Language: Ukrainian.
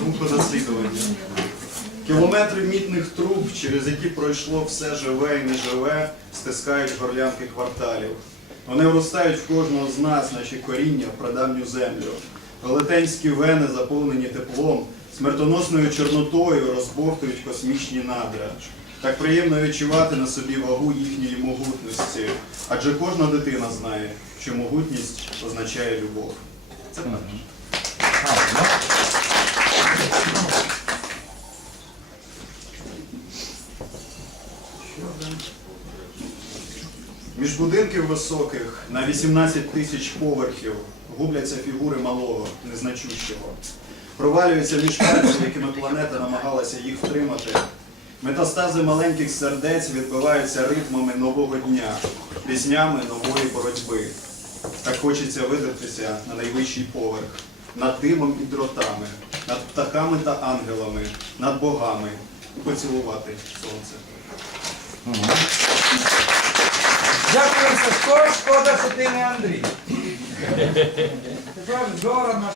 Група засипування. Кілометри мітних труб, через які пройшло все живе і неживе, стискають горлянки кварталів. Вони вростають в кожного з нас, наші коріння, в прадавню землю. Велетенські вени, заповнені теплом, смертоносною чорнотою розбовтують космічні надра. Так приємно відчувати на собі вагу їхньої могутності, адже кожна дитина знає, що могутність означає любов. Це перше. Між будинків високих на 18 тисяч поверхів губляться фігури малого, незначущого. Провалюються між пальців, якими планета намагалася їх втримати. Метастази маленьких сердець відбиваються ритмами нового дня, піснями нової боротьби. Так хочеться видертися на найвищий поверх, над димом і дротами, над птахами та ангелами, над богами, і поцілувати сонце. Дякую, Сашко. Шкода, що ти не Андрій.